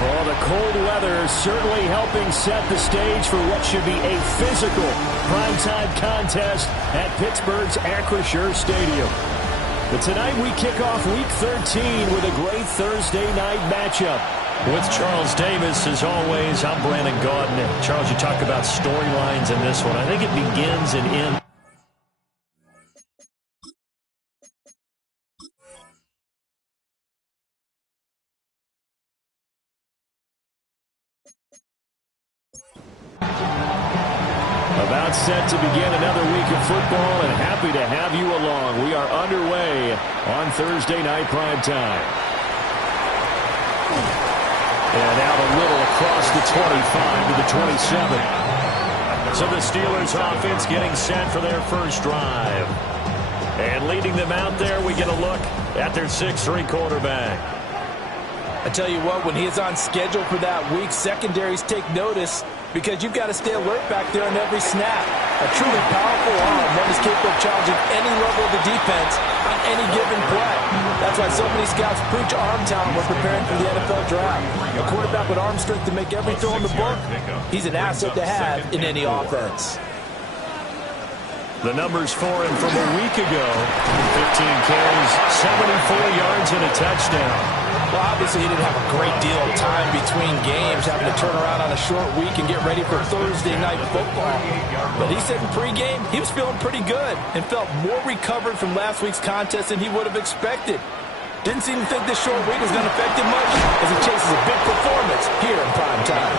Oh, the cold weather certainly helping set the stage for what should be a physical primetime contest at Pittsburgh's Acrisure Stadium. But tonight we kick off Week 13 with a great Thursday night matchup. With Charles Davis, as always, I'm Brandon Gaudin. Charles, you talk about storylines in this one. I think it begins and ends. About set to begin another week of football, and happy to have you along. We are underway on Thursday night primetime. And out a little across the 25 to the 27. So the Steelers offense getting set for their first drive. And leading them out there, we get a look at their 6'3" quarterback. I tell you what, when he's on schedule for that week, secondaries take notice because you've got to stay alert back there on every snap. A truly powerful arm, one is capable of challenging any level of the defense on any given play. That's why so many scouts preach arm talent when preparing for the NFL draft. A quarterback with arm strength to make every throw in the book, he's an asset to have in any offense. The numbers for him from a week ago: 15 carries, 74 yards, and a touchdown. Well, obviously he didn't have a great deal of time between games, having to turn around on a short week and get ready for Thursday night football. But he said in pregame he was feeling pretty good and felt more recovered from last week's contest than he would have expected. Didn't seem to think this short week was going to affect him much as he chases a big performance here in prime time.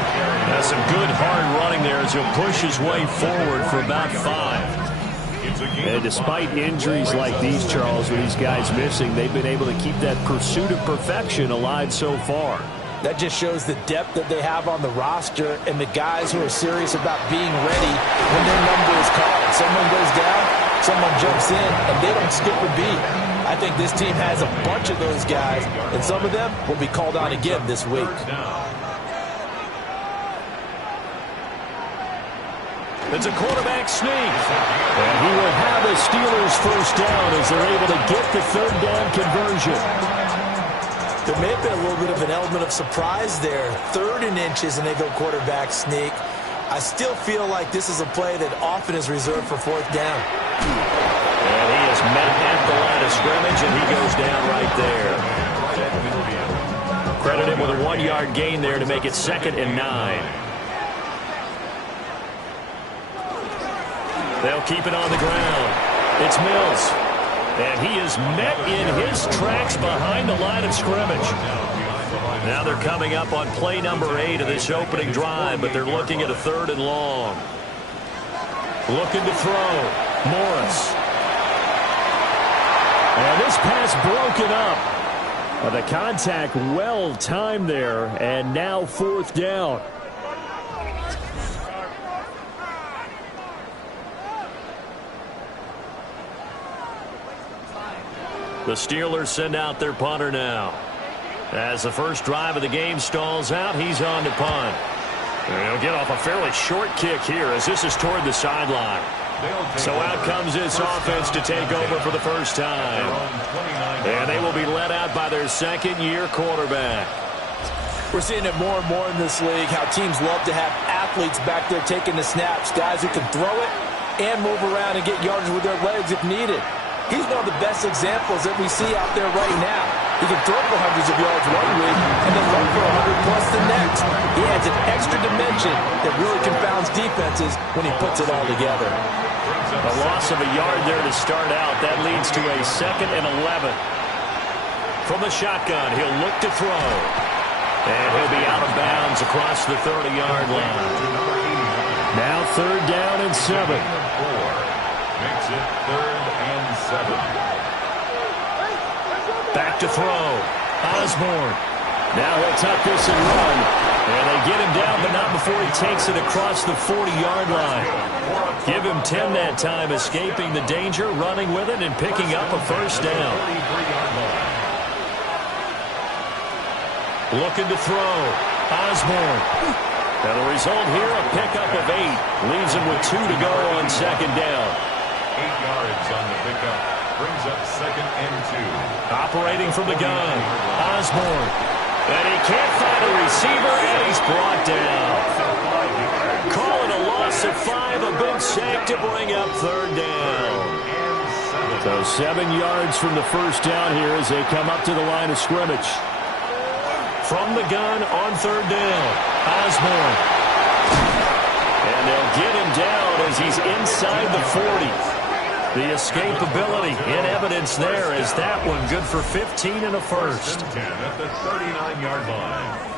That's some good hard running there as he'll push his way forward for about 5. And despite injuries like these, Charles, with these guys missing, they've been able to keep that pursuit of perfection alive so far. That just shows the depth that they have on the roster and the guys who are serious about being ready when their number is called. Someone goes down, someone jumps in, and they don't skip a beat. I think this team has a bunch of those guys, and some of them will be called on again this week. It's a quarterback sneak. And he will have a Steelers first down as they're able to get the third down conversion. There may have been a little bit of an element of surprise there. 3rd and inches, and they go quarterback sneak. I still feel like this is a play that often is reserved for 4th down. And he is met at the line of scrimmage, and he goes down right there. Credit him with a 1-yard gain there to make it 2nd and 9. They'll keep it on the ground. It's Mills. And he is met in his tracks behind the line of scrimmage. Now they're coming up on play number 8 of this opening drive, but they're looking at a 3rd and long. Looking to throw. Morris. And this pass broken up. The contact well timed there, and now 4th down. The Steelers send out their punter now. As the first drive of the game stalls out, he's on to punt. And he'll get off a fairly short kick here as this is toward the sideline. So out comes this offense to take over for the first time. And they will be led out by their 2nd-year quarterback. We're seeing it more and more in this league, how teams love to have athletes back there taking the snaps, guys who can throw it and move around and get yardage with their legs if needed. He's one of the best examples that we see out there right now. He can throw for hundreds of yards one week and then run for 100-plus the next. He adds an extra dimension that really confounds defenses when he puts it all together. A loss of a yard there to start out. That leads to a 2nd and 11. From the shotgun, he'll look to throw. And he'll be out of bounds across the 30-yard line. Now 3rd down and 7. Makes it 3rd and 7. Back to throw. Osborne. Now he'll tuck this and run. And they get him down, but not before he takes it across the 40-yard line. Give him 10 that time, escaping the danger, running with it, and picking up a first down. Looking to throw. Osborne. And the result here, a pickup of 8. Leaves him with 2 to go on 2nd down. 8 yards on the pickup. Brings up 2nd and 2. Operating from the gun. Osborne. And he can't find by the receiver, and he's brought down. Calling a loss of 5, a big sack to bring up third down. So 7 yards from the first down here as they come up to the line of scrimmage. From the gun on third down, Osborne. And they'll get him down as he's inside the 40. The escapability in evidence there as that one good for 15 and a first. At the 39-yard line.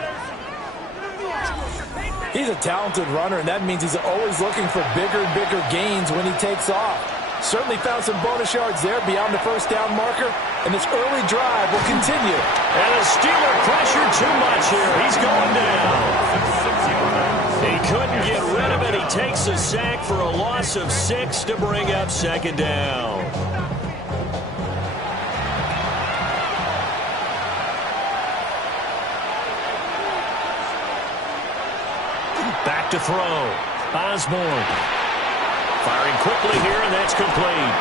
He's a talented runner, and that means he's always looking for bigger and bigger gains when he takes off. Certainly found some bonus yards there beyond the first down marker, and this early drive will continue. And a Steeler pressure too much here. He's going down. He couldn't get rid of it. He takes a sack for a loss of 6 to bring up second down. Back to throw. Osborne. Firing quickly here, and that's complete.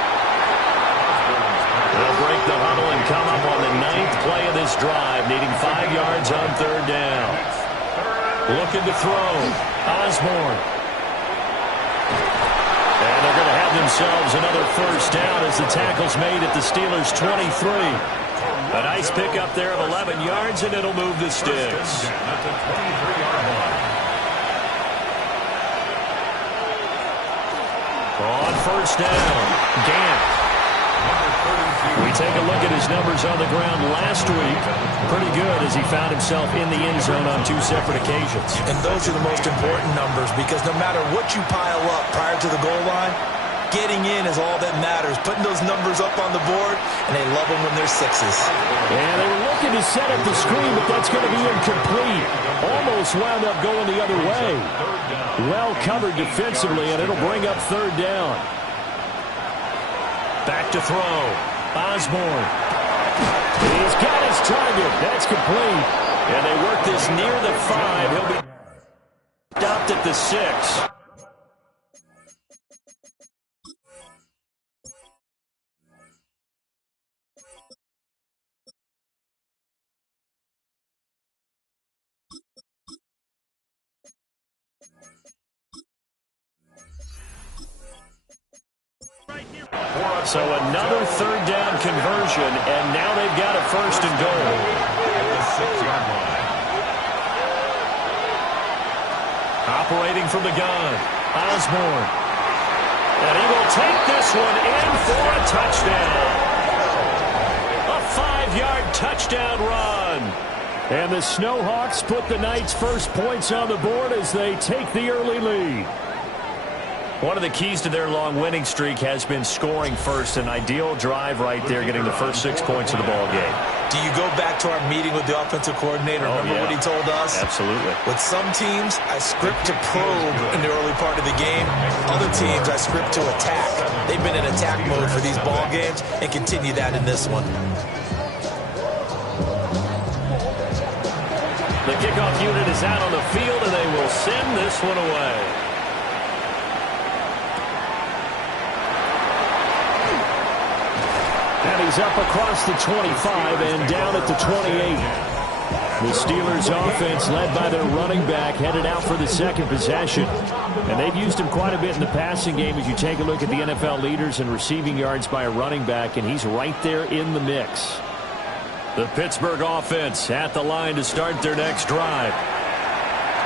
They'll break the huddle and come up on the 9th play of this drive, needing 5 yards on third down. Looking to throw. Osborne. And they're going to have themselves another first down as the tackle's made at the Steelers' 23. A nice pickup there of 11 yards, and it'll move the sticks. At the 23-yard line. On first down, Gant. We take a look at his numbers on the ground last week. Pretty good as he found himself in the end zone on 2 separate occasions. And those are the most important numbers because no matter what you pile up prior to the goal line, getting in is all that matters. Putting those numbers up on the board, and they love them when they're 6s. And they were looking to set up the screen, but that's going to be incomplete. Almost wound up going the other way. Well covered defensively, and it'll bring up third down. Back to throw. Osborne. He's got his target. That's complete. And they work this near the 5. He'll be stopped at the 6. So another third down conversion, and now they've got a first and goal. At the 6-yard line. Operating from the gun, Osborne. And he will take this one in for a touchdown. A 5-yard touchdown run. And the Snowhawks put the Knights' first points on the board as they take the early lead. One of the keys to their long winning streak has been scoring first. An ideal drive right there, getting the first 6 points of the ball game. Do you go back to our meeting with the offensive coordinator? Remember what he told us? Absolutely. With some teams, I script to probe in the early part of the game. Other teams, I script to attack. They've been in attack mode for these ball games and continue that in this one. The kickoff unit is out on the field, and they will send this one away. And he's up across the 25 and down at the 28. The Steelers offense, led by their running back, headed out for the second possession. And they've used him quite a bit in the passing game as you take a look at the NFL leaders in receiving yards by a running back, and he's right there in the mix. The Pittsburgh offense at the line to start their next drive.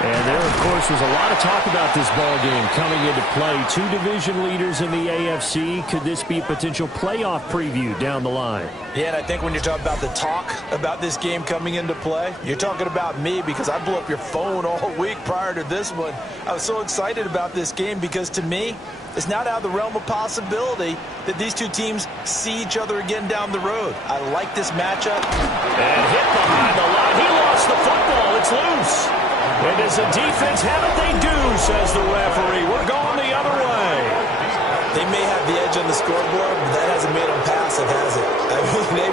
And there, of course, was a lot of talk about this ball game coming into play. 2 division leaders in the AFC. Could this be a potential playoff preview down the line? Yeah, and I think when you're talking about the talk about this game coming into play, you're talking about me because I blew up your phone all week prior to this one. I was so excited about this game because, to me, it's not out of the realm of possibility that these two teams see each other again down the road. I like this matchup. And hit behind the line. He lost the football. It's loose. And as a defense, haven't they do, says the referee. We're going the other way. They may have the edge on the scoreboard, but that hasn't made them passive, has it? I mean,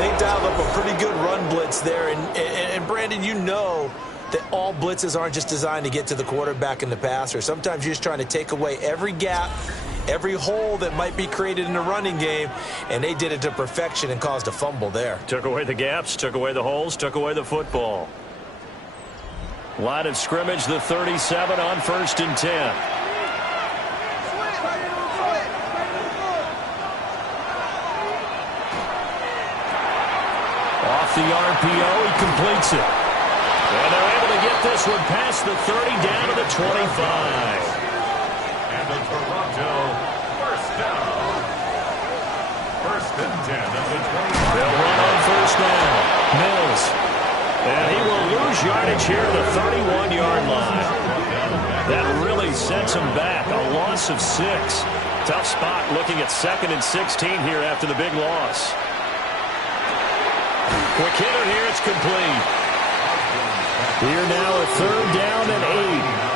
they dialed up a pretty good run blitz there. And Brandon, you know that all blitzes aren't just designed to get to the quarterback and the passer. Sometimes you're just trying to take away every gap, every hole that might be created in the running game, and they did it to perfection and caused a fumble there. Took away the gaps, took away the holes, took away the football. Line of scrimmage, the 37 on 1st and 10. Off the RPO, he completes it. And they're able to get this one past the 30 down to the 25. And the Toronto first down. 1st and 10 at the 25. They'll run on 1st down. Mills. And he will lose yardage here at the 31-yard line. That really sets him back. A loss of 6. Tough spot looking at 2nd and 16 here after the big loss. Quick hitter here. It's complete. Here now a 3rd down and 8.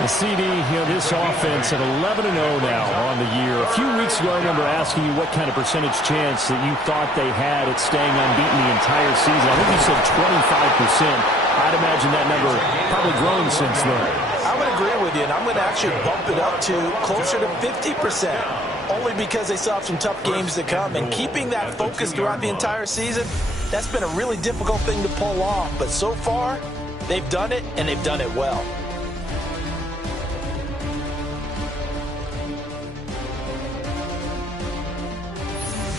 The CD, this offense at 11-0 now on the year. A few weeks ago, I remember asking you what kind of percentage chance that you thought they had at staying unbeaten the entire season. I think you said 25%. I'd imagine that number probably grown since then. I would agree with you, and I'm going to actually bump it up to closer to 50%, only because they still have some tough games to come. And keeping that focus throughout the entire season, that's been a really difficult thing to pull off. But so far, they've done it, and they've done it well.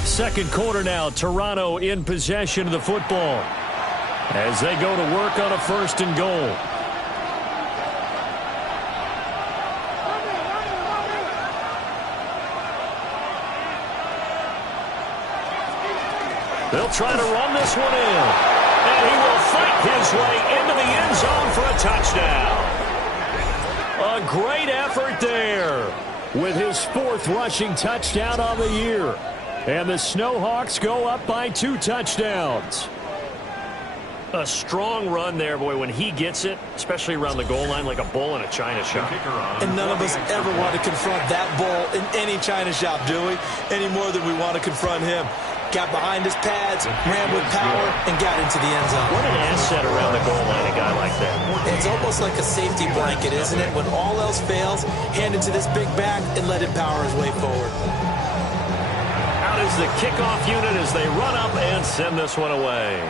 Second quarter now, Toronto in possession of the football as they go to work on a 1st and goal. They'll try to run this one in, and he will fight his way into the end zone for a touchdown. A great effort there with his 4th rushing touchdown on the year. And the Snowhawks go up by 2 touchdowns. A strong run there, boy, when he gets it, especially around the goal line like a bull in a china shop. And none of us ever want to confront that bull in any china shop, do we? Any more than we want to confront him. Got behind his pads, ran with power, and got into the end zone. What an asset around the goal line, a guy like that. It's almost like a safety blanket, isn't it? When all else fails, hand it to this big back and let him power his way forward. Out is the kickoff unit as they run up and send this one away.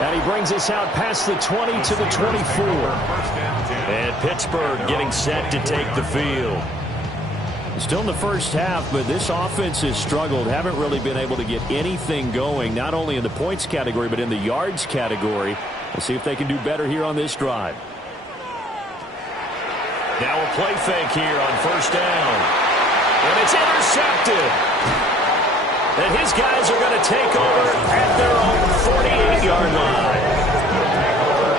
And he brings us out past the 20 to the 24. And Pittsburgh getting set to take the field. Still in the first half, but this offense has struggled. Haven't really been able to get anything going, not only in the points category, but in the yards category. We'll see if they can do better here on this drive. Now a play fake here on 1st down. And it's intercepted. And his guys are going to take over at their own 48-yard line.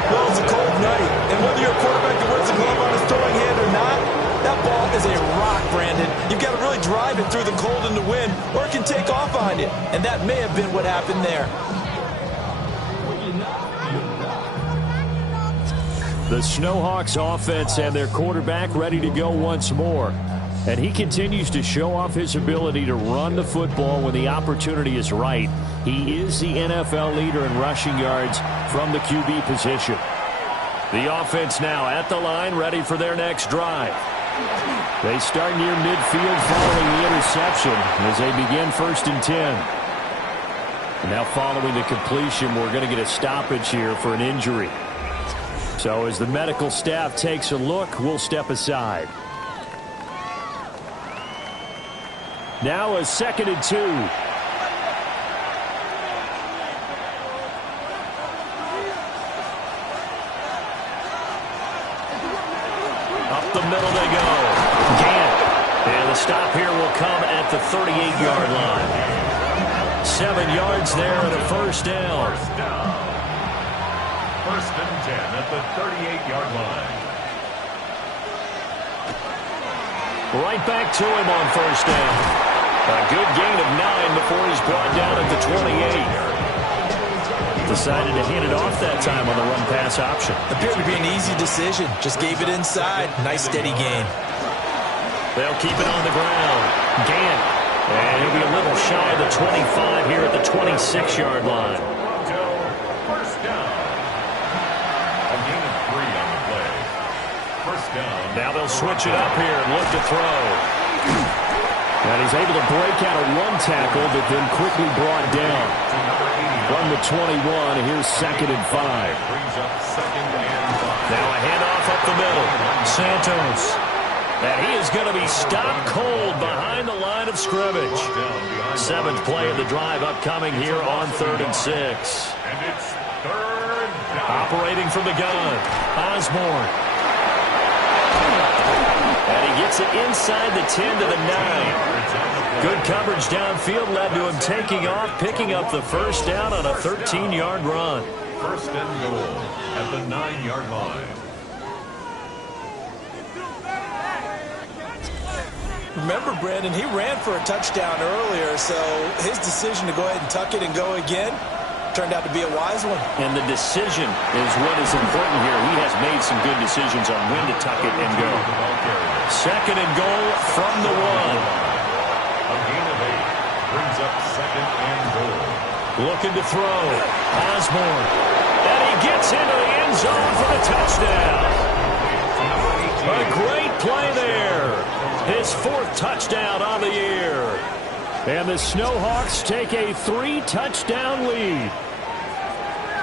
Well, it's a cold night. And whether you're a quarterback that wears a glove on his throwing hand or not, that ball is a rock, Brandon. You've got to really drive it through the cold and the wind, or it can take off on you. And that may have been what happened there. The Snowhawks offense and their quarterback ready to go once more. And he continues to show off his ability to run the football when the opportunity is right. He is the NFL leader in rushing yards from the QB position. The offense now at the line, ready for their next drive. They start near midfield following the interception as they begin 1st and 10. And now following the completion, we're going to get a stoppage here for an injury. So as the medical staff takes a look, we'll step aside. Now a 2nd and 2. Up the middle they go. Gant. And the stop here will come at the 38-yard line. 7 yards there and a 1st down. 1st and 10 at the 38-yard line. Right back to him on 1st down. A good gain of 9 before he's brought down at the 28. Decided to hand it off that time on the run-pass option. Appeared to be an easy decision. Just gave it inside. Nice steady gain. They'll keep it on the ground. Gant. And he'll be a little shy of the 25 here at the 26-yard line. First down. A gain of 3 on the play. First down. Now they'll switch it up here and look to throw. And he's able to break out of one tackle, but then quickly brought down. From the 21, here's 2nd and 5. Now a handoff up the middle. Santos. And he is going to be stopped cold behind the line of scrimmage. 7th play of the drive upcoming here on 3rd and 6. And it's 3rd down. Operating from the gun, Osborne. And he gets it inside the 10 to the 9. Good coverage downfield led to him taking off, picking up the first down on a 13-yard run. 1st and goal at the 9-yard line. Remember, Brandon, he ran for a touchdown earlier, so his decision to go ahead and tuck it and go again turned out to be a wise one. And the decision is what is important here. He has made some good decisions on when to tuck it and go. 2nd and goal from the 1. A gain of 8 brings up 2nd and goal. Looking to throw. Osborne. And he gets into the end zone for the touchdown. A great play there. His 4th touchdown on the year. And the Snowhawks take a 3-touchdown lead.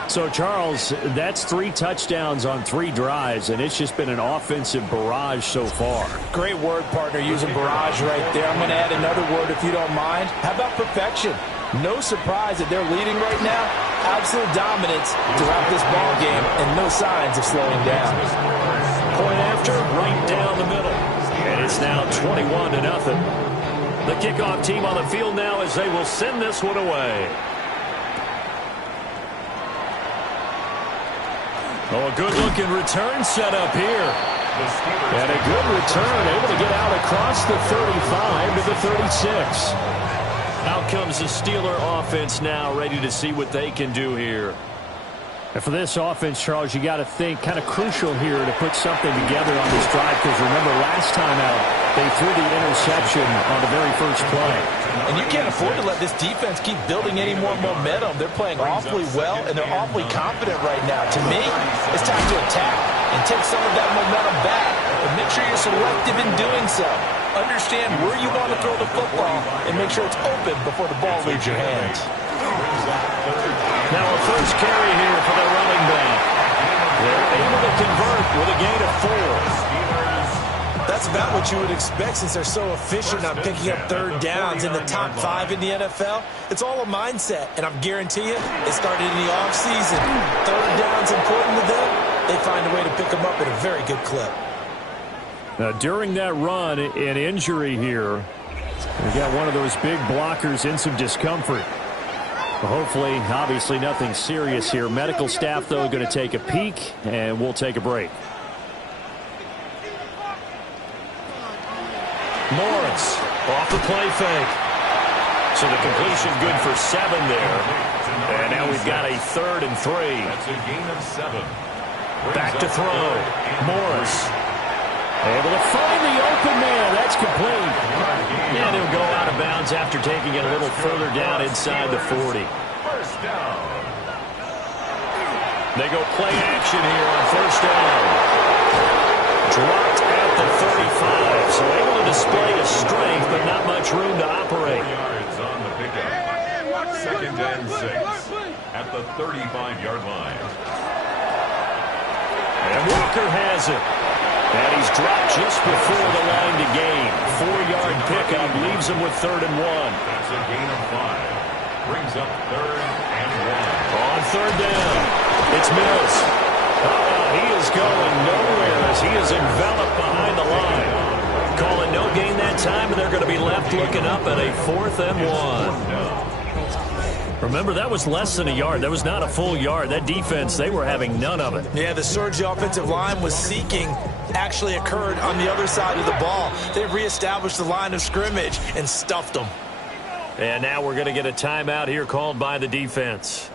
So, Charles, that's 3 touchdowns on 3 drives, and it's just been an offensive barrage so far. Great word, partner, using barrage right there. I'm going to add another word if you don't mind. How about perfection? No surprise that they're leading right now. Absolute dominance throughout this ball game, and no signs of slowing down. Point after, right down the middle. And it's now 21-0. The kickoff team on the field now as they will send this one away. Oh, a good-looking return set up here. And a good return, able to get out across the 35 to the 36. Out comes the Steeler offense now, ready to see what they can do here. And for this offense, Charles, you got to think kind of crucial here to put something together on this drive, because remember last time out, they threw the interception on the very first play. And you can't afford to let this defense keep building any more momentum. They're playing awfully well, and they're awfully confident right now. To me, it's time to attack and take some of that momentum back. But make sure you're selective in doing so. Understand where you want to throw the football and make sure it's open before the ball leaves your hands. Now a first carry here for the running back. They're able to convert with a gain of 4. That's about what you would expect since they're so efficient on picking up 3rd downs in the top 5 in the NFL. It's all a mindset, and I guarantee you, it started in the offseason. 3rd down's important to them. They find a way to pick them up at a very good clip. Now, during that run, an injury here. We got one of those big blockers in some discomfort. Hopefully, obviously, nothing serious here. Medical staff, though, going to take a peek, and we'll take a break. Morris off the play fake. So the completion good for 7 there. And now we've got a 3rd and 3. That's a gain of 7. Back to throw. Morris able to find the open man. That's complete. And he'll go out of bounds after taking it a little further down inside the 40. First down. They go play action here on first down. Dropped at the 35, so able to display his strength, but not much room to operate. 4 yards on the pickup. 2nd and 6 at the 35-yard line. And Walker has it. And he's dropped just before the line to gain. 4-yard pickup leaves him with 3rd and 1. That's a gain of 5. Brings up 3rd and 1. On 3rd down, it's Mills. He is going nowhere as he is enveloped behind the line. Call it no gain that time, and they're going to be left looking up at a 4th and 1. Remember, that was less than a yard. That was not a full yard. That defense, they were having none of it. Yeah, the surge the offensive line was seeking actually occurred on the other side of the ball. They reestablished the line of scrimmage and stuffed them. And now we're going to get a timeout here called by the defense.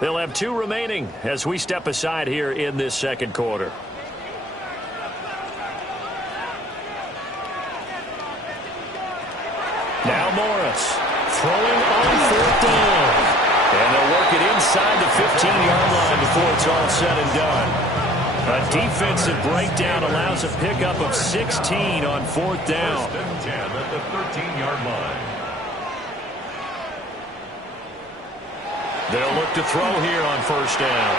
They'll have 2 remaining as we step aside here in this 2nd quarter. Now Morris throwing on 4th down. And they'll work it inside the 15-yard line before it's all said and done. A defensive breakdown allows a pickup of 16 on 4th down. 1st and 10 at the 13-yard line. They'll look to throw here on 1st down.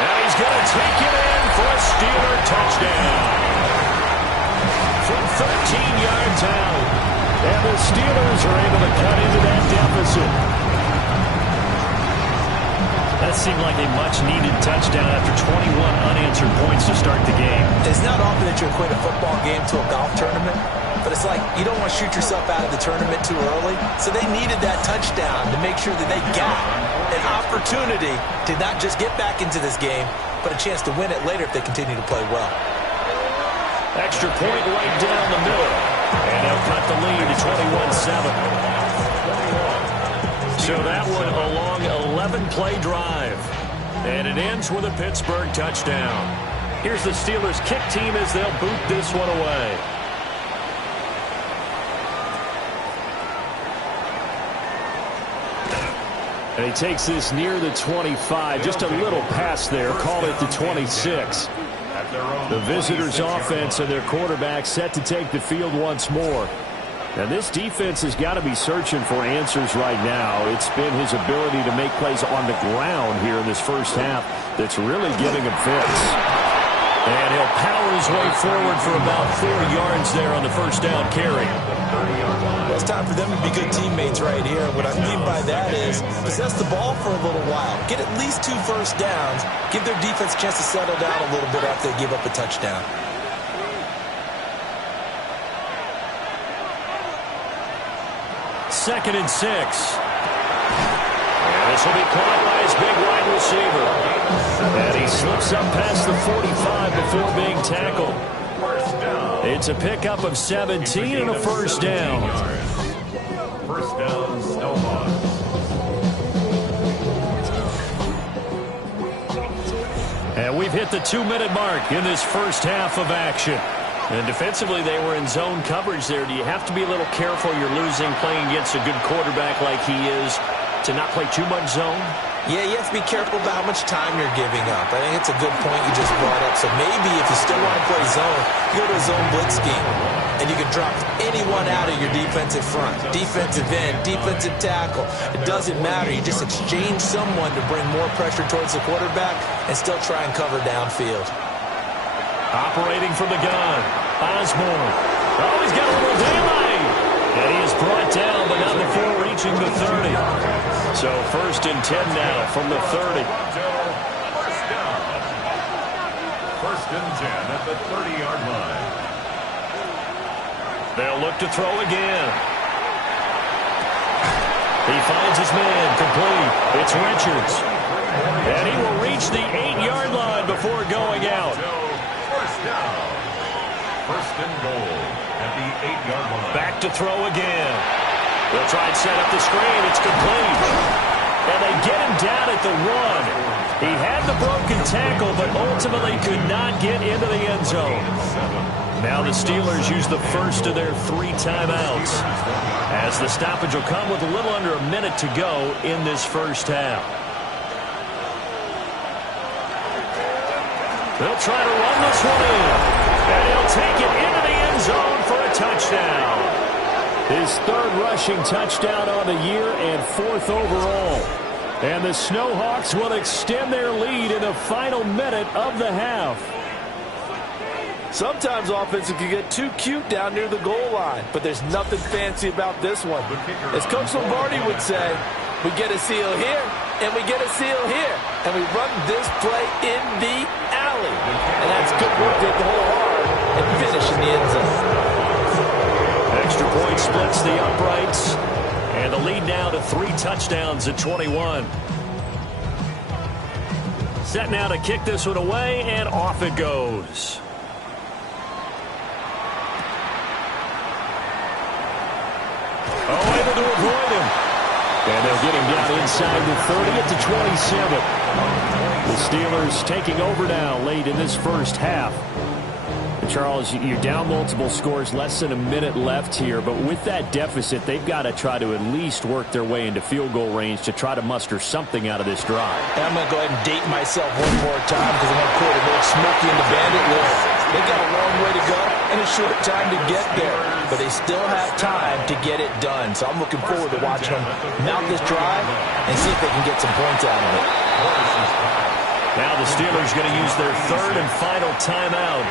And he's going to take it in for a Steeler touchdown. From 13 yards out. And the Steelers are able to cut into that deficit. That seemed like a much-needed touchdown after 21 unanswered points to start the game. It's not often that you equate a football game to a golf tournament, but it's like you don't want to shoot yourself out of the tournament too early. So they needed that touchdown to make sure that they got an opportunity to not just get back into this game, but a chance to win it later if they continue to play well. Extra point right down the middle. And they'll cut the lead to 21-7. So that one a long 11-play drive. And it ends with a Pittsburgh touchdown. Here's the Steelers kick team as they'll boot this one away. And he takes this near the 25. Just a little pass there. Call it the 26. The visitors' offense and their quarterback set to take the field once more. And this defense has got to be searching for answers right now. It's been his ability to make plays on the ground here in this first half that's really giving him fits. And he'll power his way forward for about 4 yards there on the first down carry. Well, it's time for them to be good teammates right here. What I mean by that is possess the ball for a little while. Get at least 2 first downs. Give their defense a chance to settle down a little bit after they give up a touchdown. Second and 6. And this will be caught by his big wide receiver. And he slips up past the 45 before being tackled. It's a pickup of 17 and a first down. First down, Snowhawks. And we've hit the 2-minute mark in this first half of action. And defensively, they were in zone coverage there. Do you have to be a little careful? You're losing playing against a good quarterback like he is to not play too much zone? Yeah, you have to be careful about how much time you're giving up. I think it's a good point you just brought up. So maybe if you still want to play zone, you go to a zone blitz scheme. And you can drop anyone out of your defensive front. Defensive end, defensive tackle. It doesn't matter. You just exchange someone to bring more pressure towards the quarterback and still try and cover downfield. Operating from the gun, Osborne. Oh, he's got a little daylight. And he is brought down, but not before reaching the 30. So first and 10 now from the 30. First down. First and 10 at the 30-yard line. They'll look to throw again. He finds his man, complete. It's Richards. And he will reach the 8-yard line before going out. First down. First and goal at the 8-yard line. Back to throw again. They'll try and set up the screen. It's complete. And they get him down at the 1. He had the broken tackle, but ultimately could not get into the end zone. Now the Steelers use the first of their 3 timeouts, as the stoppage will come with a little under a minute to go in this first half. They'll try to run this one in, and he'll take it into the end zone for a touchdown. His 3rd rushing touchdown on the year and 4th overall. And the Snowhawks will extend their lead in the final minute of the half. Sometimes offenses can get too cute down near the goal line, but there's nothing fancy about this one. As Coach Lombardi would say, we get a seal here, and we get a seal here, and we run this play in the alley. And that's good work to hit the hole hard and finish in the end zone. Extra point splits the uprights, and the lead now to 3 touchdowns at 21. Set now to kick this one away, and off it goes. Oh, able to avoid him. And they'll get him down inside the 30 at the 27. The Steelers taking over now late in this first half. Charles, you're down multiple scores, less than a minute left here, but with that deficit, they've got to try to at least work their way into field goal range to try to muster something out of this drive. I'm going to go ahead and date myself one more time because I'm going to quote a little Smokey and the Bandit list. They've got a long way to go and a short time to get there, but they still have time to get it done. So I'm looking forward to watching them mount this drive and see if they can get some points out of it. Now the Steelers going to use their third and final timeout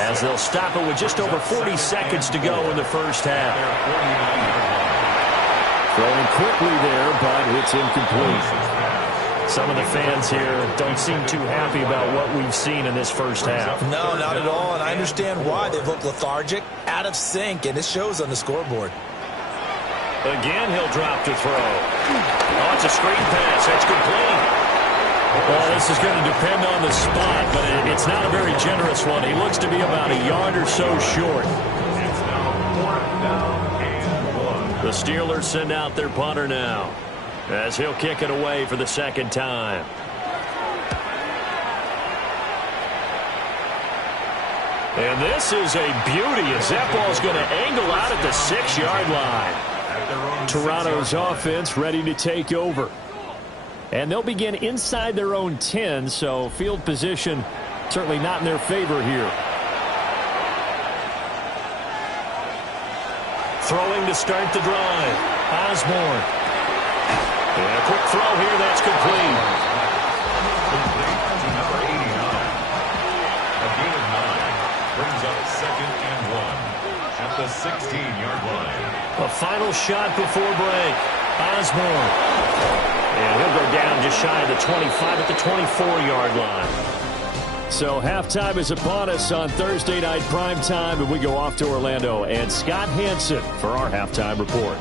as they'll stop it with just over 40 seconds to go in the first half. Throwing quickly there, but it's incomplete. Some of the fans here don't seem too happy about what we've seen in this first half. No, not at all, and I understand why. They've looked lethargic, out of sync, and it shows on the scoreboard. Again, he'll drop to throw. Oh, it's a screen pass. That's complete. Well, this is going to depend on the spot, but it's not a very generous one. He looks to be about a yard or so short. It's now 4th down and 1. The Steelers send out their punter now, as he'll kick it away for the second time. And this is a beauty as that ball's going to angle out at the 6-yard line. Toronto's offense ready to take over. And they'll begin inside their own 10, so field position certainly not in their favor here. Throwing to start the drive. Osborne. And a quick throw here, that's complete. Complete to number 89. A gain of 9 brings up 2nd and 1 at the 16-yard line. A final shot before break. Osborne. And he'll go down just shy of the 25 at the 24-yard line. So halftime is upon us on Thursday night primetime, and we go off to Orlando. And Scott Hansen for our halftime report.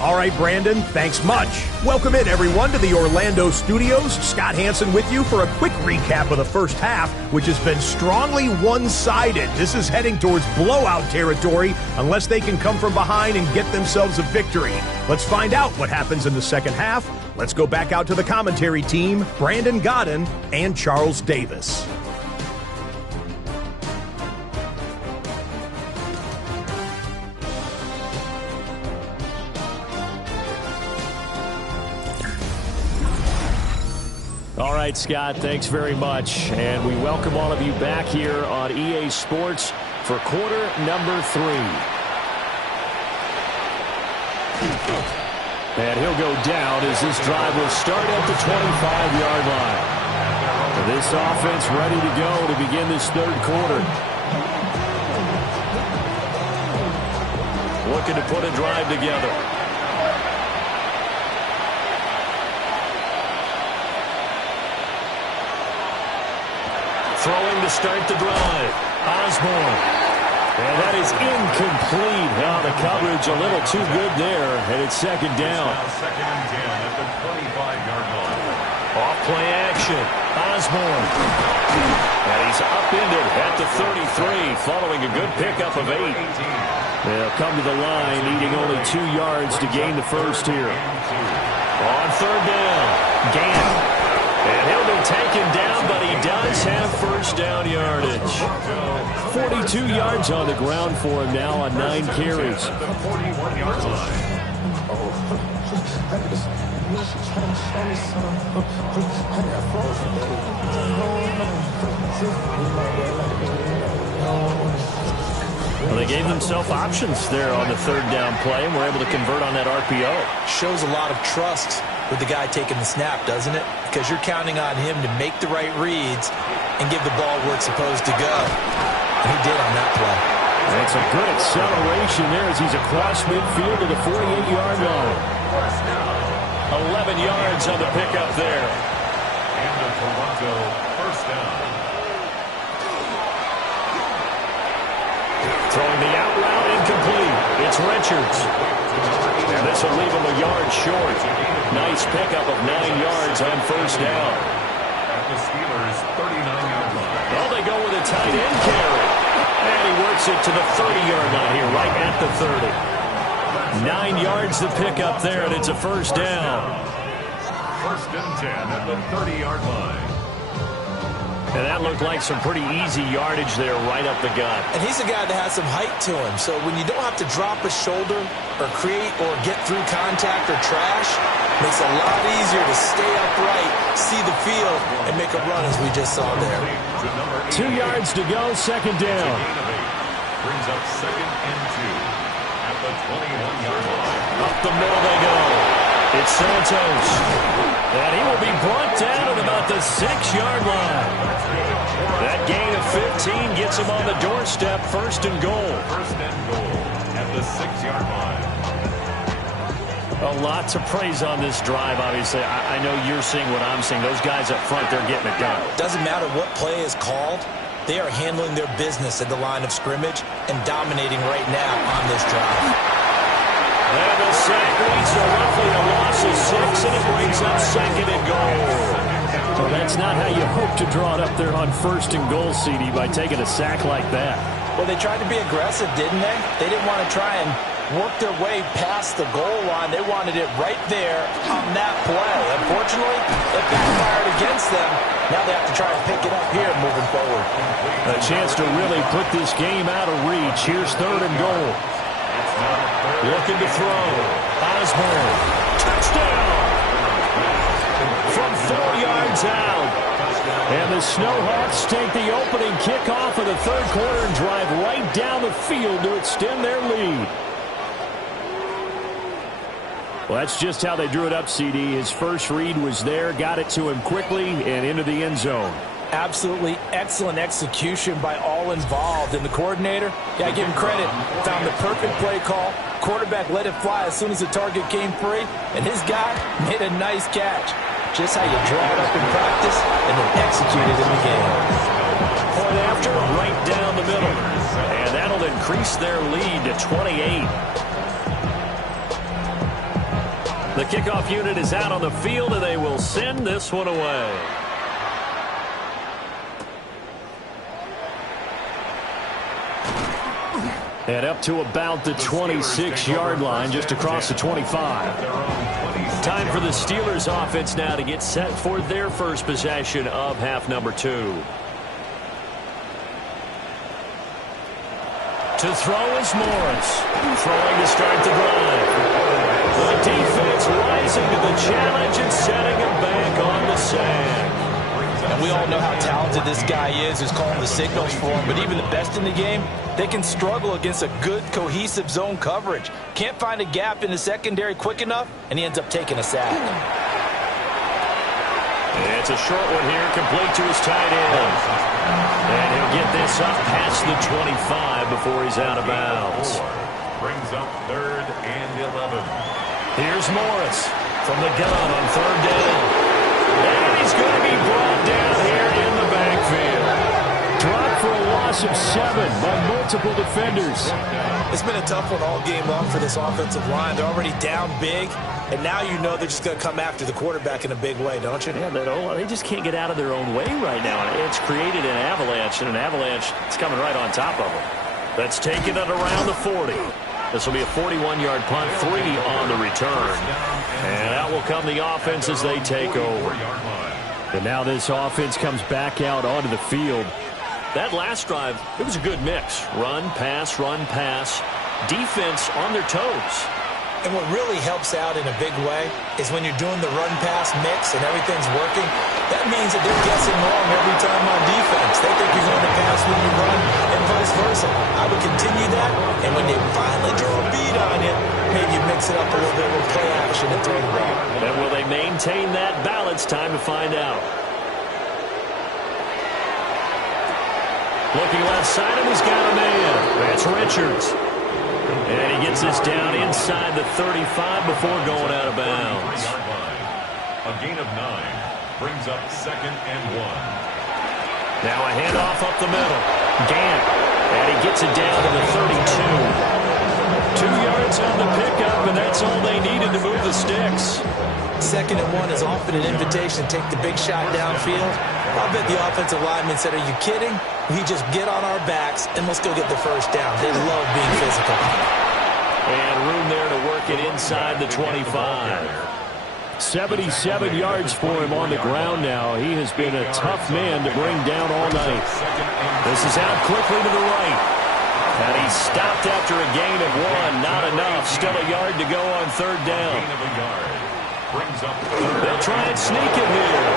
All right, Brandon, thanks much. Welcome in, everyone, to the Orlando studios. Scott Hansen with you for a quick recap of the first half, which has been strongly one-sided. This is heading towards blowout territory unless they can come from behind and get themselves a victory. Let's find out what happens in the second half. Let's go back out to the commentary team, Brandon Godden and Charles Davis. All right, Scott, thanks very much. And we welcome all of you back here on EA Sports for quarter number 3. And he'll go down as this drive will start at the 25-yard line. This offense ready to go to begin this third quarter. Looking to put a drive together. Throwing to start the drive. Osborne. And that is incomplete. Now the coverage a little too good there, and it's second down. Now 2nd and 10 at the 25-yard line. Off play action. Osborne. And he's upended at the 33, following a good pickup of 8. They'll come to the line, needing only 2 yards to gain the first here. On third down, Gann. And he'll be taken down, but he does have first down yardage. 42 yards on the ground for him now on 9 carries. 41-yard line. Well, they gave themselves options there on the third down play, and were able to convert on that RPO. Shows a lot of trust with the guy taking the snap, doesn't it? Because you're counting on him to make the right reads and give the ball where it's supposed to go. And he did on that play. That's a good acceleration there as he's across midfield to the 48-yard line. 11 yards on the pickup there. And the Toronto first down. Throwing the out route incomplete. It's Richards. And this will leave him a yard short. Nice pickup of 9 yards on first down. At the Steelers' 39-yard line. Well, they go with a tight end carry. And he works it to the 30-yard line here, right at the 30. 9 yards to pick up there, and it's a first down. 1st and 10 at the 30-yard line. And that looked like some pretty easy yardage there right up the gut. And he's a guy that has some height to him. So when you don't have to drop a shoulder or create or get through contact or trash, makes it a lot easier to stay upright, see the field, and make a run as we just saw there. 2 yards to go, second down. Brings up second and 2 at the 21-yard line. Up the middle they go. It's Santos. And he will be brought down at about the 6-yard line. That gain of 15 gets him on the doorstep, first and goal. First and goal at the 6-yard line. A lot to praise on this drive, obviously. I know you're seeing what I'm seeing. Those guys up front, they're getting it done. Doesn't matter what play is called. They are handling their business at the line of scrimmage and dominating right now on this drive. And the sack leads to roughly a loss of 6, and it brings up second and goal. Well, that's not how you hope to draw it up there on first and goal, CD, by taking a sack like that. Well, they tried to be aggressive, didn't they? They didn't want to try and work their way past the goal line. They wanted it right there on that play. Unfortunately, it backfired against them. Now they have to try and pick it up here moving forward. A chance to really put this game out of reach. Here's third and goal. Looking to throw. Osborne. Touchdown! From 4 yards out. And the Snowhawks take the opening kickoff of the third quarter and drive right down the field to extend their lead. Well, that's just how they drew it up, CD. His first read was there, got it to him quickly, and into the end zone. Absolutely excellent execution by all involved. And the coordinator, got to give him credit, found the perfect play call. Quarterback let it fly as soon as the target came free, and his guy made a nice catch. Just how you draw it up in practice and then execute it in the game. Point after, right down the middle. And that'll increase their lead to 28. The kickoff unit is out on the field, and they will send this one away. And up to about the 26-yard line, just across the 25. Time for the Steelers offense now to get set for their first possession of half number 2. To throw is Morris. Throwing to start the drive. The defense rising to the challenge and setting him back on the sack. And we all know how talented this guy is who's calling the signals for him. But even the best in the game, they can struggle against a good, cohesive zone coverage. Can't find a gap in the secondary quick enough, and he ends up taking a sack. It's a short one here, complete to his tight end. And he'll get this up past the 25 before he's out of bounds. Brings up third and 11. Here's Morris from the gun on third down. And he's going to be brought down here in the backfield. Dropped for a loss of 7 by multiple defenders. It's been a tough one all game long for this offensive line. They're already down big, and now you know they're just going to come after the quarterback in a big way, don't you? Yeah, they just can't get out of their own way right now. It's created an avalanche, and an avalanche is coming right on top of them. That's taken it around the 40. This will be a 41-yard punt, 3 on the return. And out will come the offense as they take over. And now this offense comes back out onto the field. That last drive, it was a good mix. Run, pass, defense on their toes. And what really helps out in a big way is when you're doing the run-pass mix and everything's working, that means that they're guessing wrong every time on defense. They think you're going to pass when you run and vice versa. I would continue that, and when they finally draw a beat on you, maybe mix it up a little bit with play action and throw the ball. And will they maintain that balance? Time to find out. Looking left side, and he's got a man. That's Richards. And he gets this down inside the 35 before going out of bounds. A gain of 9 brings up second and 1. Now a handoff up the middle. Gant. And he gets it down to the 32. 2 yards on the pickup, and that's all they needed to move the sticks. Second and 1 is often an invitation to take the big shot downfield. I bet the offensive lineman said, "Are you kidding? We just get on our backs and let's go get the first down." They love being physical. And room there to work it inside the 25. 77 yards for him on the ground now. He has been a tough man to bring down all night. This is out quickly to the right. And he's stopped after a gain of 1. Not enough. Still a yard to go on third down. They'll try and sneak it here.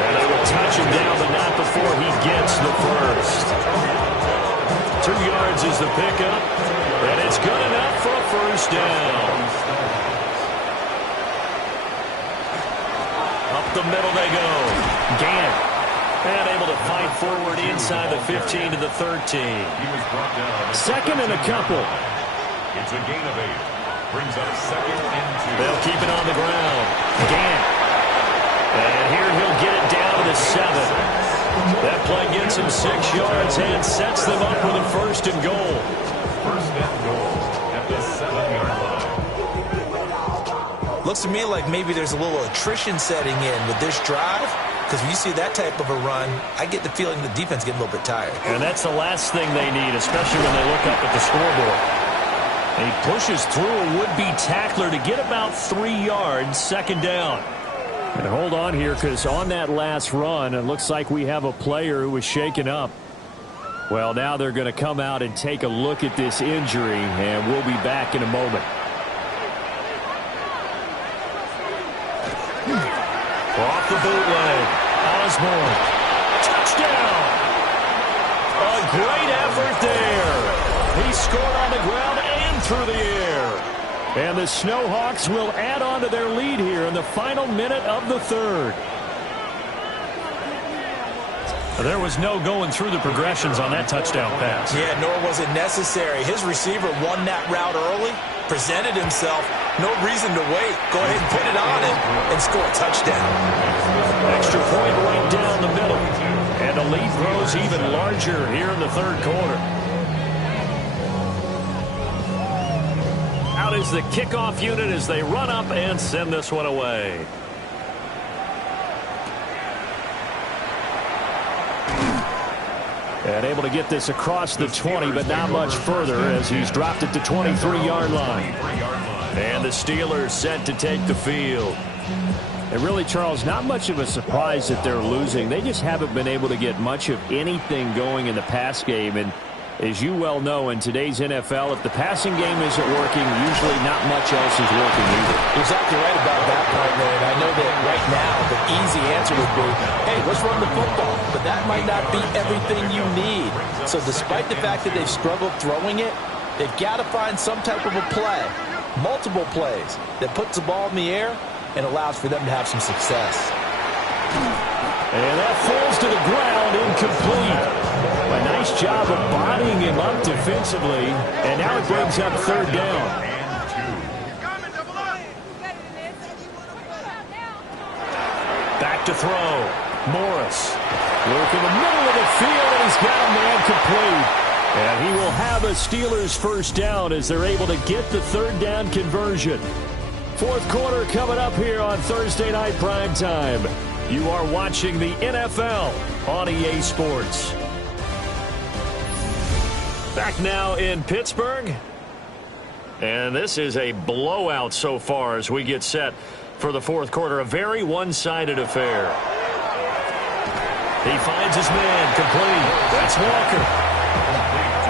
And they will touch him down, but not before he gets the first. 2 yards is the pickup. And it's good enough for a first down. Up the middle they go. Gant. And able to fight forward inside the 15 to the 13. Second and a couple. It's a gain of 8. Brings up second and 2. They'll keep it on the ground. Gant. And here he'll get it down to the 7. That play gets him 6 yards and sets them up with a first and goal. First and goal at the 7-yard line. Looks to me like maybe there's a little attrition setting in with this drive, because when you see that type of a run, I get the feeling the defense getting a little bit tired. And that's the last thing they need, especially when they look up at the scoreboard. And he pushes through a would-be tackler to get about 3 yards, second down. And hold on here, because on that last run, it looks like we have a player who was shaken up. Well, now they're going to come out and take a look at this injury, and we'll be back in a moment. Off the bootleg. Osborne. Touchdown. A great effort there. He scored on the ground and through the air. And the Snowhawks will add on to their lead here in the final minute of the third. There was no going through the progressions on that touchdown pass. Yeah, nor was it necessary. His receiver won that route early, presented himself. No reason to wait. Go ahead and put it on him and score a touchdown. Extra point right down the middle. And the lead grows even larger here in the third quarter. Out is the kickoff unit as they run up and send this one away. And able to get this across the 20, but not much further as he's dropped it to 23-yard line. And the Steelers set to take the field. And really, Charles, not much of a surprise that they're losing. They just haven't been able to get much of anything going in the pass game. And as you well know, in today's NFL, if the passing game isn't working, usually not much else is working either. You're exactly right about that part, man. I know that right now the easy answer would be, hey, let's run the football. But that might not be everything you need. So despite the fact that they've struggled throwing it, they've got to find some type of a play, multiple plays, that puts the ball in the air and allows for them to have some success. And that falls to the ground, incomplete. A nice job of bodying him up defensively, and now it brings up third down. Back to throw. Morris. Work in the middle of the field, and he's got a man complete. And he will have a Steelers first down as they're able to get the third down conversion. Fourth quarter coming up here on Thursday Night Primetime. You are watching the NFL on EA Sports. Back now in Pittsburgh. And this is a blowout so far as we get set for the fourth quarter. A very one-sided affair. He finds his man complete. That's Walker.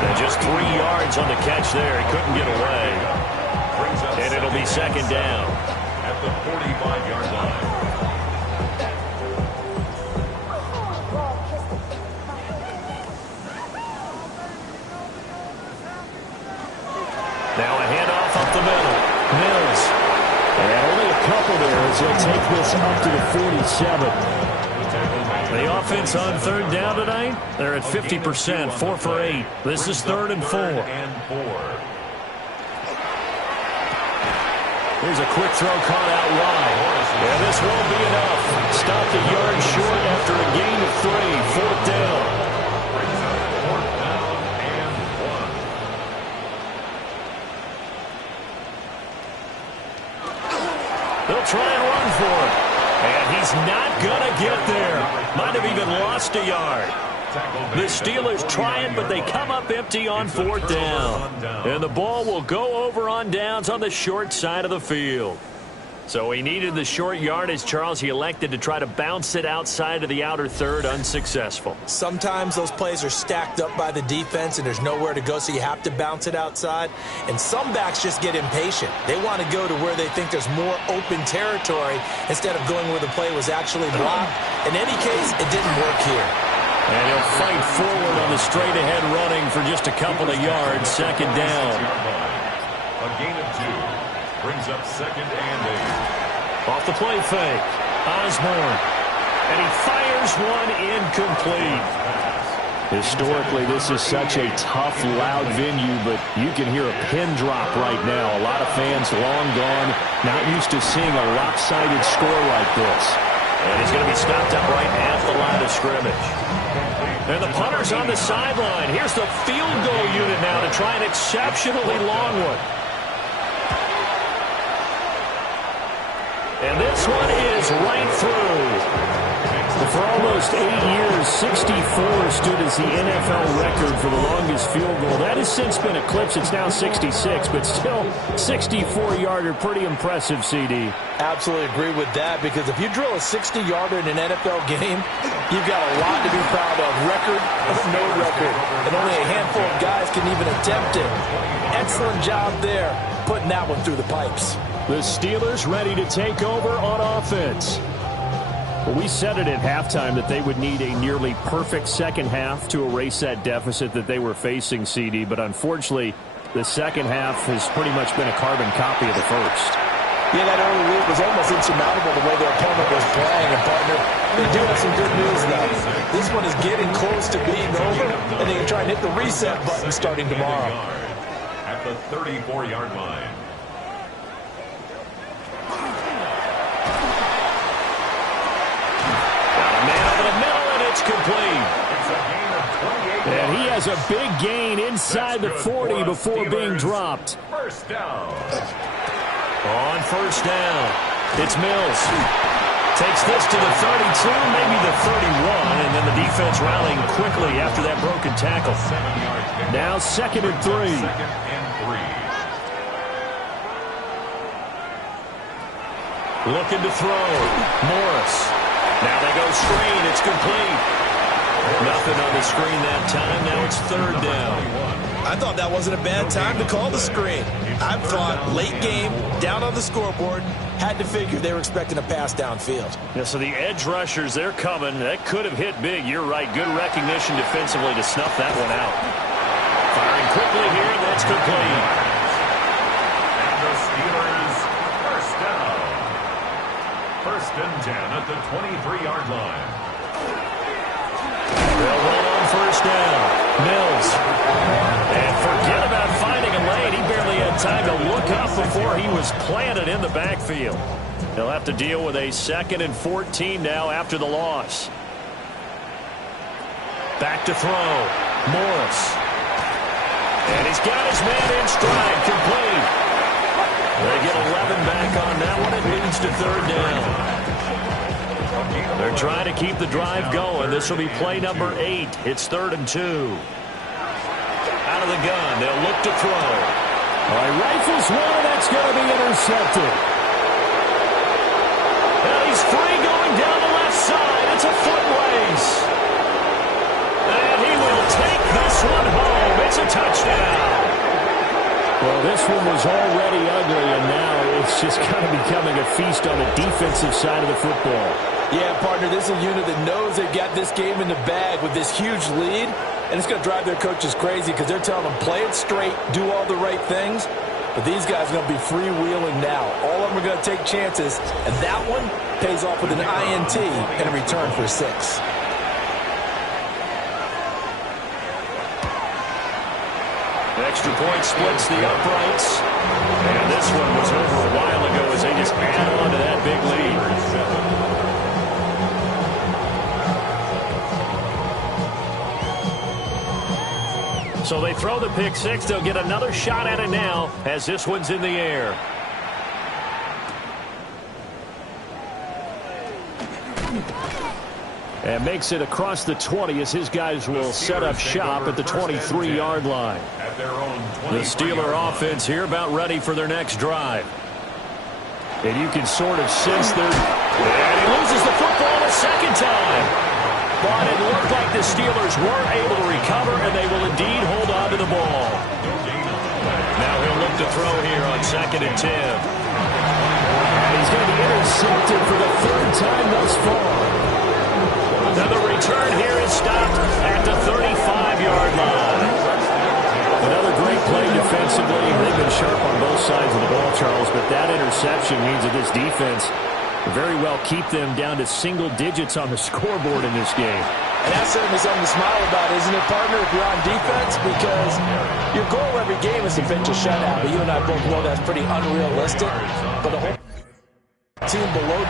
And just 3 yards on the catch there. He couldn't get away. And it'll be second down. At the 45-yard line. Now a handoff up the middle. Mills. And only a couple there as he'll take this up to the 47. The offense on third down tonight, they're at 50%, 4 for 8. This is 3rd and 4. Here's a quick throw caught out wide. And this won't be enough. Stopped a yard short after a gain of 3. 4th down. They'll try and run for it. And he's not going to get there. Might have even lost a yard. The Steelers try it, but they come up empty on 4th down. And the ball will go over on downs on the short side of the field. So he needed the short yardage, Charles. He elected to try to bounce it outside of the outer third, unsuccessful. Sometimes those plays are stacked up by the defense and there's nowhere to go, so you have to bounce it outside. And some backs just get impatient. They want to go to where they think there's more open territory instead of going where the play was actually blocked. In any case, it didn't work here. And he'll fight forward on the straight-ahead running for just a couple of yards. Second down. A gain of 2. Brings up second and 8. Off the play fake. Osborne. And he fires one incomplete. Historically, this is such a tough, loud venue, but you can hear a pin drop right now. A lot of fans long gone, not used to seeing a lopsided score like this. And he's going to be stopped up right at the line of scrimmage. And the punter's on the sideline. Here's the field goal unit now to try an exceptionally long one. And this one is right through. For almost 8 years, 64 stood as the NFL record for the longest field goal. That has since been eclipsed. It's now 66, but still 64-yarder. Pretty impressive, CD. Absolutely agree with that, because if you drill a 60-yarder in an NFL game, you've got a lot to be proud of. Record or no record. And only a handful of guys can even attempt it. Excellent job there, putting that one through the pipes. The Steelers ready to take over on offense. Well, we said it at halftime that they would need a nearly perfect second half to erase that deficit that they were facing, CD. But unfortunately, the second half has pretty much been a carbon copy of the first. Yeah, that early lead was almost insurmountable the way their opponent was playing. And, partner, they do have some good news now. This one is getting close to being over, and they can try and hit the reset button starting tomorrow. At the 34-yard line. It's complete. And he has a big gain inside the 40 before being dropped. First down. On first down, it's Mills. Takes this to the 32, maybe the 31, and then the defense rallying quickly after that broken tackle. Now second and 3. Looking to throw. Morris. Now they go screen. It's complete. Nothing on the screen that time. Now it's third down. I thought that wasn't a bad time to call the screen. I thought late game, down on the scoreboard, had to figure they were expecting a pass downfield. Yeah, so the edge rushers, they're coming. That could have hit big. You're right. Good recognition defensively to snuff that one out. Firing quickly here. That's complete. And the Steelers first down. First and 10 at the 23-yard line. They'll roll on first down. Mills. And forget about finding a lane. He barely had time to look up before he was planted in the backfield. He'll have to deal with a second and 14 now after the loss. Back to throw. Morris. And he's got his man in stride. Complete. They get 11 back on that one. It leads to third down. They're trying to keep the drive going. This will be play number 8. It's 3rd and 2. Out of the gun. They'll look to throw. All right, rifles one. That's going to be intercepted. And he's free going down the left side. It's a foot race. And he will take this one home. It's a touchdown. Well, this one was already ugly, and now it's just kind of becoming a feast on the defensive side of the football. Yeah, partner, this is a unit that knows they've got this game in the bag with this huge lead, and it's going to drive their coaches crazy because they're telling them, play it straight, do all the right things. But these guys are going to be freewheeling now. All of them are going to take chances, and that one pays off with an INT and a return for 6. Extra point splits the uprights. And this one was over a while ago as they just add on to that big lead. So they throw the pick 6. They'll get another shot at it now as this one's in the air. And makes it across the 20 as his guys will set up shop at the 23-yard line. The Steeler offense here about ready for their next drive. And you can sort of sense their... And he loses the football a second time. But it looked like the Steelers were able to recover, and they will indeed hold on to the ball. Now he'll look to throw here on 2nd and 10. And he's going to be intercepted for the 3rd time thus far. Now the return here is stopped at the 35-yard line. Another great play defensively. They've been sharp on both sides of the ball, Charles, but that interception means that this defense will very well keep them down to single digits on the scoreboard in this game. And that's certainly something to smile about, isn't it, partner, if you're on defense? Because your goal every game is to finish a shutout. But you and I both know that's pretty unrealistic. But the whole team below...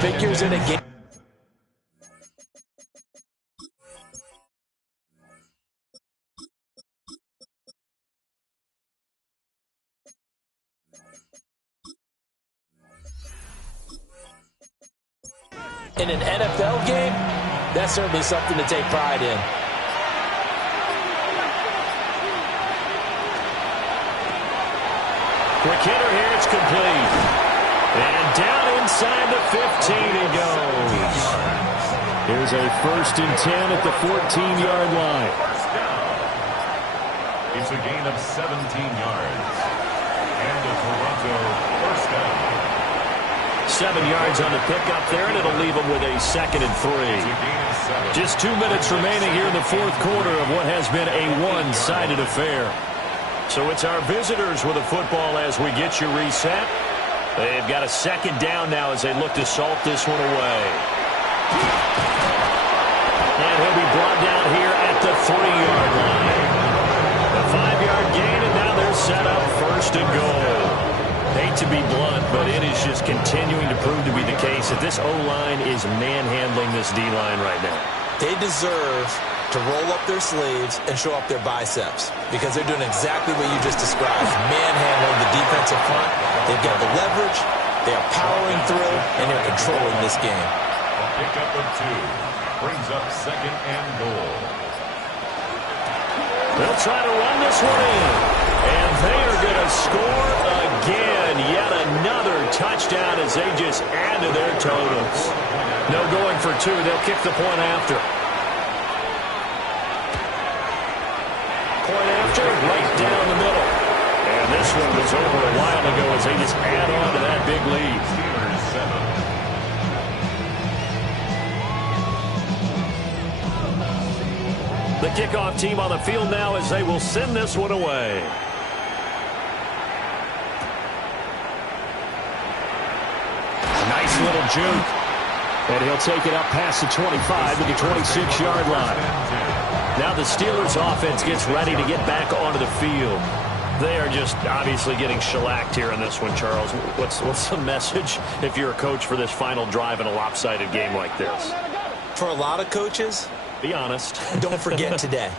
figures in a game. In an NFL game, that's certainly something to take pride in. Quick hitter here, it's complete. And down inside the 15 he goes. Here's a 1st and 10 at the 14-yard line. It's a gain of 17 yards. And a Toronto 1st down. 7 yards on the pickup there, and it'll leave them with a 2nd and 3. Just 2 minutes remaining here in the 4th quarter of what has been a one-sided affair. So it's our visitors with the football as we get you reset. They've got a 2nd down now as they look to salt this one away. And he'll be brought down here at the 3-yard line. A 5-yard gain, and now they're set up 1st and goal. Hate to be blunt, but it is just continuing to prove to be the case that this O-line is manhandling this D-line right now. They deserve to roll up their sleeves and show up their biceps because they're doing exactly what you just described, manhandling the defensive front. They've got the leverage, they are powering through, and they're controlling this game. A pickup of 2 brings up 2nd and goal. They'll try to run this one in, and they are going to score again. Yet another touchdown as they just add to their totals. No going for 2. They'll kick the point after. Point after, right down the middle. And this one was over a while ago as they just add on to that big lead. The kickoff team on the field now as they will send this one away. Nice little juke. And he'll take it up past the 25 to the 26-yard line. Now the Steelers offense gets ready to get back onto the field. They are just obviously getting shellacked here in this one, Charles. What's the message if you're a coach for this final drive in a lopsided game like this? For a lot of coaches, be honest. Don't forget today.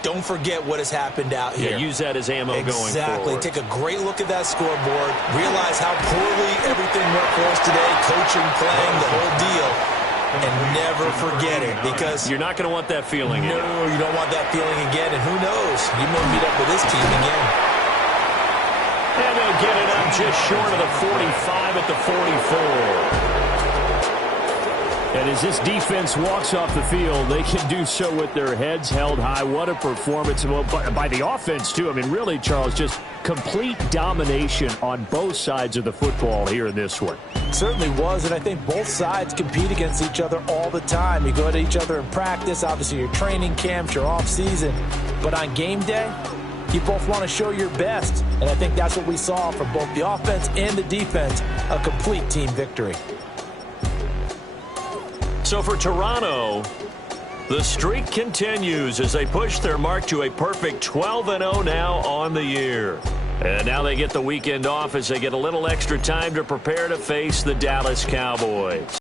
Don't forget what has happened out here. Yeah, use that as ammo going forward. Exactly. Take a great look at that scoreboard. Realize how poorly everything went for us today. Coaching, playing, the whole deal. And never forget it, because you're not going to want that feeling again. No, you don't want that feeling again. And who knows? You may meet up with this team again. And they'll get it up just short of the 45 at the 44. And as this defense walks off the field, they can do so with their heads held high. What a performance by the offense, too. I mean, really, Charles, just complete domination on both sides of the football here in this one. Certainly was, and I think both sides compete against each other all the time. You go to each other in practice, obviously your training camps, your off-season. But on game day, you both want to show your best. And I think that's what we saw from both the offense and the defense, a complete team victory. So for Toronto, the streak continues as they push their mark to a perfect 12-0 now on the year. And now they get the weekend off as they get a little extra time to prepare to face the Dallas Cowboys.